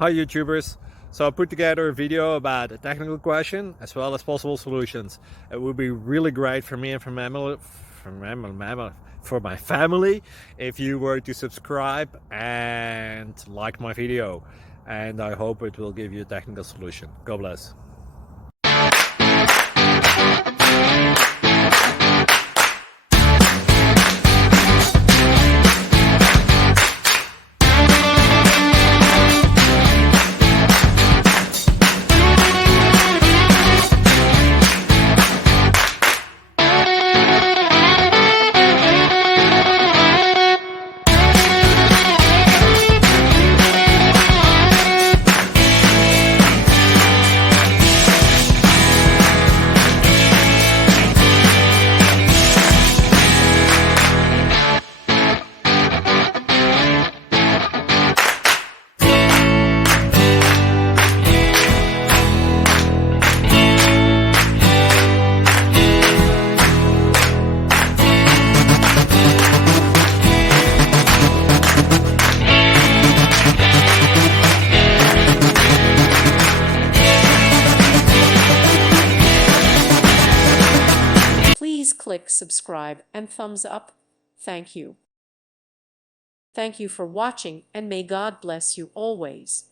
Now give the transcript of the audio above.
Hi YouTubers! So I put together a video about a technical question as well as possible solutions. It would be really great for me and for my family if you were to subscribe and like my video, and I hope it will give you a technical solution. God bless. Please click subscribe and thumbs up. Thank you. Thank you for watching, and may God bless you always.